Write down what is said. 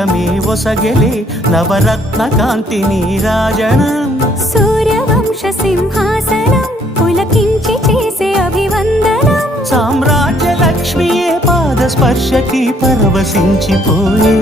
కిరీటమే ఒసగెలే నవరత్న కాంతి నీరాజనం సూర్యవంశ సింహాసనం పులకించి చేసే అభివందనం సామ్రాజ్య లక్ష్మియే పాద స్పర్శకి పరవశించిపోయే